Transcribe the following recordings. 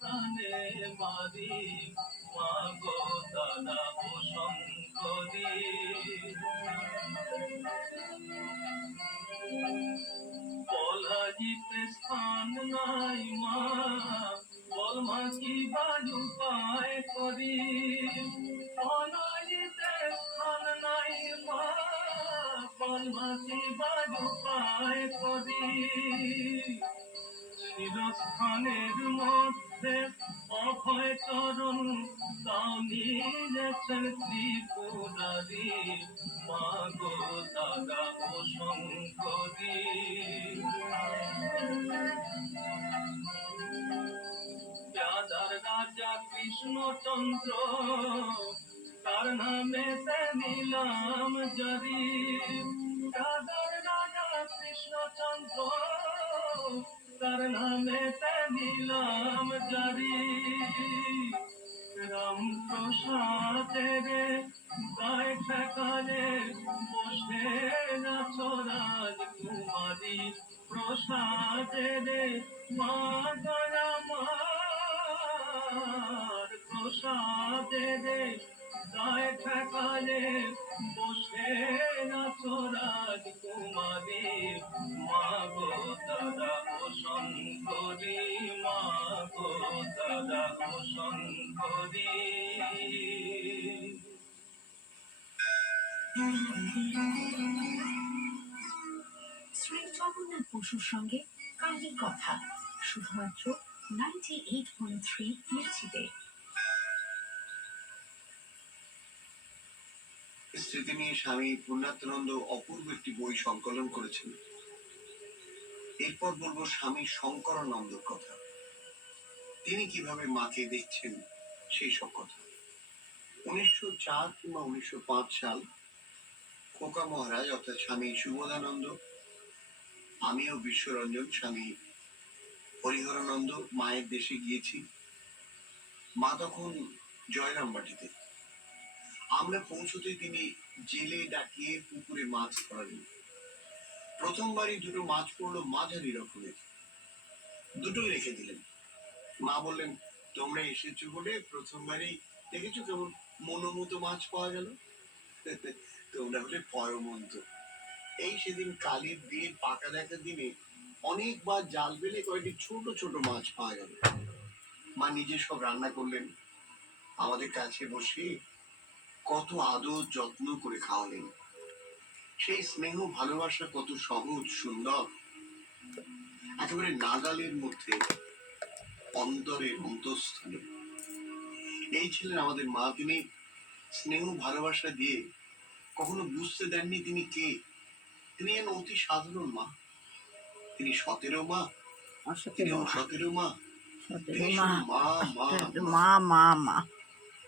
প্রাণে মারি মাগো দাদা ও শঙ্করী। পলাজিতে স্থান নাই মা, বল মা কি বাজু পায় করি। পলাজিতে স্থান নাই মা, বল মা কি বাজু পায় করি। শিরস্থানের মধ্যে অভয় চরণ তাও নিয়েছেন ত্রিপুরারি মাগো দাদা ও শঙ্করী। রাজার রাজা কৃষ্ণচন্দ্র তার নামে নিলাম জারি। রাজার রাজা কৃষ্ণচন্দ্র তার নামে নিলাম জারি। রাম প্রসাদের গায়ে ঠেকালে বসে নাচো রাজকুমারী। প্রসাদের মা দয়া মার, প্রসাদের গায়ে ঠেকালে বসে নাচো রাজকুমারী মাগো দাদা ও শঙ্করী। মাগো দাদা ও শঙ্করী। শ্রী জগন্নাথ বসুর সঙ্গে কাহিনী কথা শুধুমাত্র 98.3 মির্চিতে। স্মৃতি নিয়ে স্বামী পূর্ণাত্মানন্দ অপূর্ব একটি বই সংকলন করেছেন। এরপর বলবো স্বামী শঙ্করানন্দর কথা। তিনি কিভাবে মাকে দেখছেন সেই সব কথা। 1904 কিংবা 1905 সাল খোকা মহারাজ অর্থাৎ স্বামী সুবোধানন্দ, আমিও বিশ্বরঞ্জন, স্বামী হরিহরানন্দ মায়ের দেশে গিয়েছি। মা তখন জয়রামবাটিতে। আমরা পৌঁছতে তিনি জেলে ডাকিয়ে পুকুরে মাছ ধরালেন। প্রথমবারই দুটো মাছ পড়লো মাঝারি রকমের, দুটোই রেখে দিলেন। মা বললেন, তোমরা এসেছো বলে প্রথমবারই দেখেছো কেমন মনোমতো মাছ পাওয়া গেল। তোমরা হলে পরমন্ত। এই সেদিন কালীর দিয়ে পাকা দেখার দিনে অনেকবার জাল ফেলে কয়েকটি ছোট ছোট মাছ পাওয়া গেল। মা নিজে সব রান্না করলেন, আমাদের কাছে বসে কত আদর যত্ন করে খাওয়ালেন। সেই স্নেহ ভালোবাসা কত সহজ সুন্দর, একেবারে নাগালের মধ্যে, অন্তরের অন্তঃস্থলে। এই ছিলেন আমাদের মা। তিনি স্নেহ ভালোবাসা দিয়ে কখনো বুঝতে দেননি তিনি কে। তিনি যেন অতি সাধারণ মা। তিনি সতেরো মা, তিনি অসতেরো মা,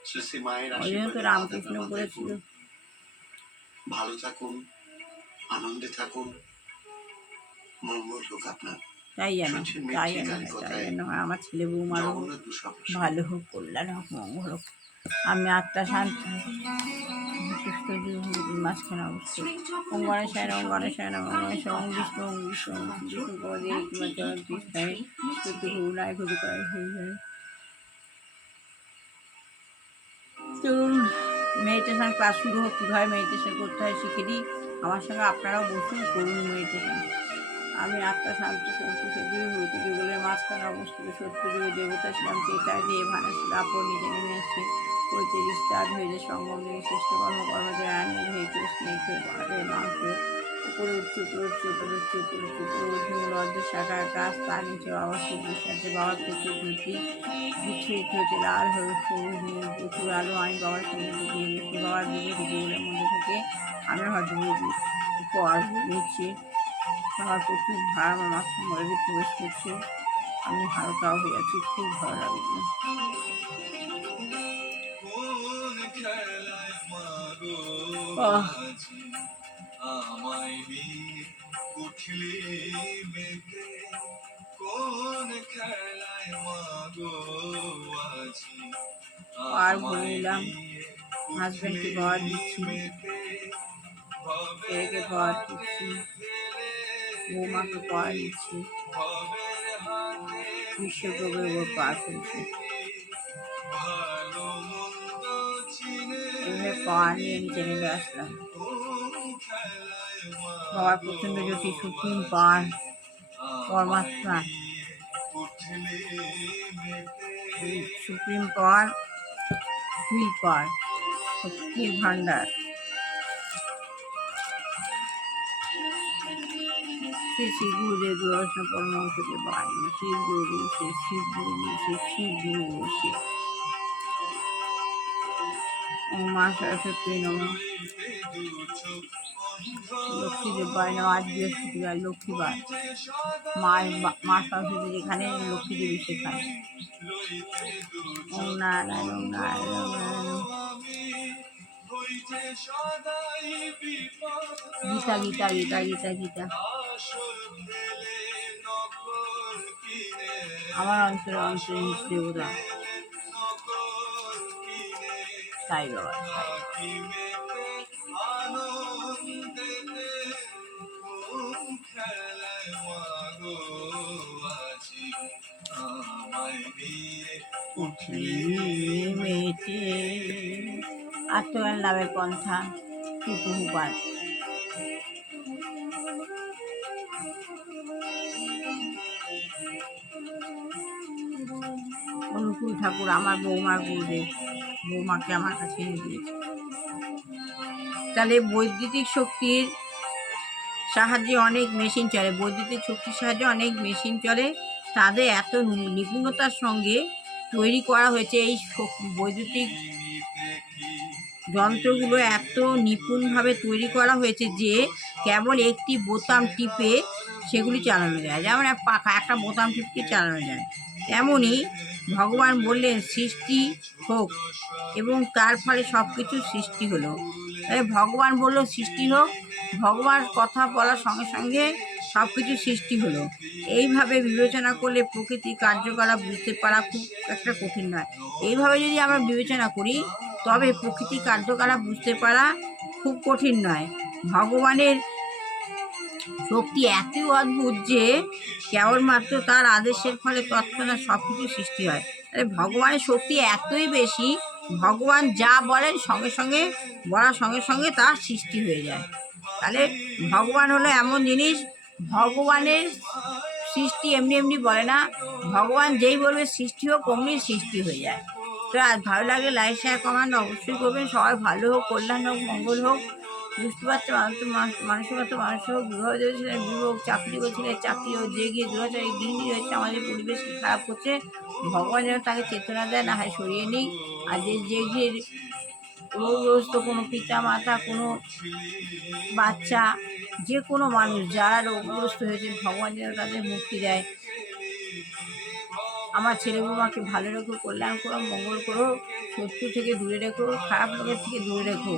শ্রী মায়ের আশীর্বাদে ভালো থাকুন, আনন্দে থাকুন, মঙ্গল হোক আপনার। তাই যেন হয়, আমার ছেলে বৌমারও ভালো হোক, কল্যাণ হোক, মঙ্গল হোক। আমি আত্মা শান্তি মাঝখানে অবশ্যই ওম গণেশায় নম, গণেশায় নম, গণেশ ওম বিষ্ণু, ওম বিষ্ণু, বিষ্ণু পদে চলুন মেডিটেশন ক্লাস শুরু হোক। কীভাবে মেডিটেশন করতে হয় শিখে দিই। আমার সঙ্গে আপনারাও বসুন, করুন মেডিটেশন। আমি আত্মা শান্তি সত্যি হতে যুগলের মাঝখানে অবস্থিত সত্যযুগে দেবতা ছিলাম। পেটা দিয়ে ভানা ছিল আপন নিজে নেমে এসছে। 35 চাঁদ হয়েছে সঙ্গম নিয়ে শ্রেষ্ঠ কর্মকর্মদের আইনের হয়েছে স্নেহ হয়ে মাংস উপরে উঠছে, উপরে উঠছে, উপরে উঠছে, উপরে উঠছে, উপরে উঠছে মূল অর্ধের শাখার গাছ, তার নিচে বাবার সবুজ সাথে বাবার প্রচুর ধুতি বিচ্ছিন্ন হয়েছে, লাল হলুদ সবুজ নীল প্রচুর আলো। আমি বাবার সঙ্গে দিয়ে গেছি। বাবার বিবেক যুগলের মধ্যে থেকে আমি হয়তো পর নিচ্ছি। বাবার প্রচুর ভাড়া আমার মাথার মধ্যে প্রবেশ করছে। আমি হালকাও হয়ে আছি, খুব ভালো লাগছে। আর বলে নিলাম হাজব্যান্ডকে খাবার দিচ্ছি, ছেলেকে খাবার দিচ্ছি, বৌমাকে খাবার দিচ্ছি। বিশ্বকবির উপর পাওয়ার চলছে। এভাবে পাওয়ার নিয়ে নিচে নেমে আসলাম। বাবার প্রচন্ড জ্যোতি, সুপ্রিম পাওয়ার, পরমাত্মা, সুপ্রিম পাওয়ার, হুইল পাওয়ার, শক্তির ভান্ডার, শ্রী শ্রী গুরুদেব বৈষ্ণব পরমহংসদেব বাণী, শিব গুরু, শিব গুরু, শিব গুরু, শিব। ওম মা সরস্বতী নমঃ। লক্ষ্মীদেব বাই নমঃ। আজ বৃহস্পতিবার, লক্ষ্মীবার। মা সরস্বতী যেখানে, লক্ষ্মী দেবী সেখানে। ওম নারায়ণ, ওম নারায়ণ, ওম নারায়ণ। গীতা গীতা গীতা গীতা গীতা। আমার অন্তরে অন্তরে দেবতা সাই বাবা, আত্মজ্ঞান লাভের পন্থা কি বহুবার। অনুকূল ঠাকুর আমার বৌমার গুরুদেব, বৌমাকে আমার কাছে এনে দিয়েছে। তাহলে বৈদ্যুতিক শক্তির সাহায্যে অনেক মেশিন চলে, বৈদ্যুতিক শক্তির সাহায্যে অনেক মেশিন চলে। তাদের এত নিপুণতার সঙ্গে তৈরি করা হয়েছে, এই বৈদ্যুতিক যন্ত্রগুলো এত নিপুণভাবে তৈরি করা হয়েছে যে কেবল একটি বোতাম টিপে সেগুলি চালানো যায়। যেমন একটা বোতাম টিপকে চালানো যায়, তেমনই ভগবান বললেন সৃষ্টি হোক, এবং তার ফলে সব কিছু সৃষ্টি হলো। ভগবান বলল সৃষ্টি হোক, ভগবান কথা বলার সঙ্গে সঙ্গে সব কিছু সৃষ্টি হলো। এইভাবে বিবেচনা করলে প্রকৃতির কার্যকলাপ বুঝতে পারা খুব একটা কঠিন নয়। এইভাবে যদি আমরা বিবেচনা করি তবে প্রকৃতির কার্যকলাপ বুঝতে পারা খুব কঠিন নয়। ভগবানের শক্তি এতই অদ্ভুত যে কেবলমাত্র তার আদেশের ফলে তৎক্ষণাৎ সব কিছু সৃষ্টি হয়। তাহলে ভগবানের শক্তি এতই বেশি, ভগবান যা বলেন সঙ্গে সঙ্গে বলার সঙ্গে সঙ্গে তা সৃষ্টি হয়ে যায়। তাহলে ভগবান হলো এমন জিনিস, ভগবানের সৃষ্টি এমনি এমনি বলে না, ভগবান যেই বলবে সৃষ্টি হোক অমনি সৃষ্টি হয়ে যায়। তো আজ ভালো লাগলে লাইক শেয়ার কমেন্ট অবশ্যই করবেন। সবাই ভালো হোক, কল্যাণ হোক, মঙ্গল হোক। বুঝতে পারছে মানুষের মতো মানুষ হোক, বিবাহ ছেলে বিবাহ, চাকরি করছিলে চাকরি হোক, যে গিয়ে দুরাচারী গৃহিণী হচ্ছে আমাদের পরিবেশকে খারাপ করছে, ভগবান যেন তাকে চেতনা দেয়, না হয় সরিয়ে নিই। আর যে গিয়ে রোগগ্রস্ত কোনো পিতা মাতা, কোনো বাচ্চা, যে কোনো মানুষ যারা রোগগ্রস্ত হয়েছে, ভগবান যেন তাদের মুক্তি দেয়। আমার ছেলে বৌমাকে ভালো রেখো, কল্যাণ করো, মঙ্গল করো, শত্রু থেকে দূরে রেখো, খারাপ লোকের থেকে দূরে রেখো,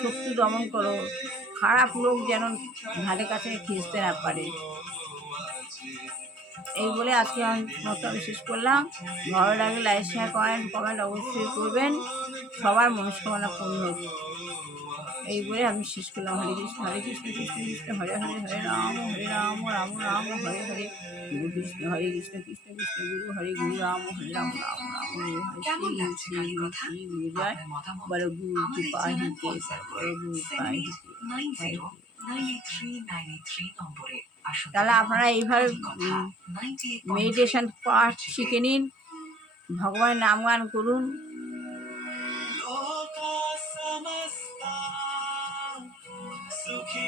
শত্রু দমন করো, খারাপ লোক যেন ধারে কাছে খিঁচতে না পারে। এই বলে আজকে মতো আমি শেষ করলাম। ভালো লাগলে লাইক শেয়ার কমেন্ট অবশ্যই করবেন। সবার মনস্কামনা পূর্ণ হোক, এই বলে আমি শেষ করলাম। হরে কৃষ্ণ কৃষ্ণ কৃষ্ণ হরে হরে, হরে রাম রাম রাম হরে হরে, গুরু কৃষ্ণ হরে কৃষ্ণ কৃষ্ণ কৃষ্ণ গুরু হরে, গুরু রাম হরে রাম রাম রাম হরে হরে। শ্রী শ্রী গুরু জয়, বড় গুরু কি পাহিতে, বড় গুরু পাহিতে। তাহলে আপনারা এইভাবে মেডিটেশন পাঠ শিখে নিন, ভগবানের নাম গান করুন। সুখী